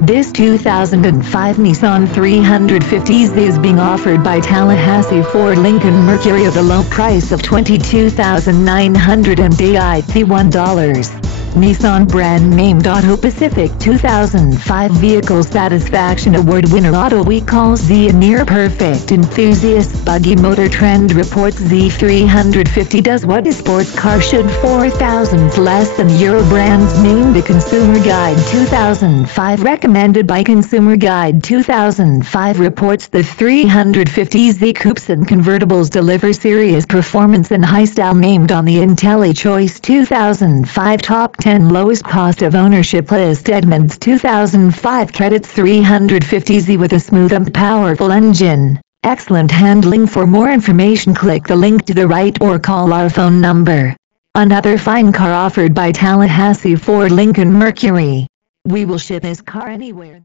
This 2005 Nissan 350Z is being offered by Tallahassee Ford Lincoln Mercury at a low price of $22,981. Nissan brand named Auto Pacific 2005 Vehicle Satisfaction Award winner Auto Week calls Z a near perfect enthusiast buggy. Motor Trend reports Z350 does what a sports car should, 4,000 less than Euro. Brands named the Consumer Guide 2005 recommended by Consumer Guide 2005 reports the 350Z coupes and convertibles deliver serious performance and high style. Named on the IntelliChoice 2005 Top 10 Lowest Cost of Ownership list, Edmunds 2005 credits 350Z with a smooth and powerful engine, excellent handling. For more information, click the link to the right or call our phone number. Another fine car offered by Tallahassee Ford Lincoln Mercury. We will ship this car anywhere.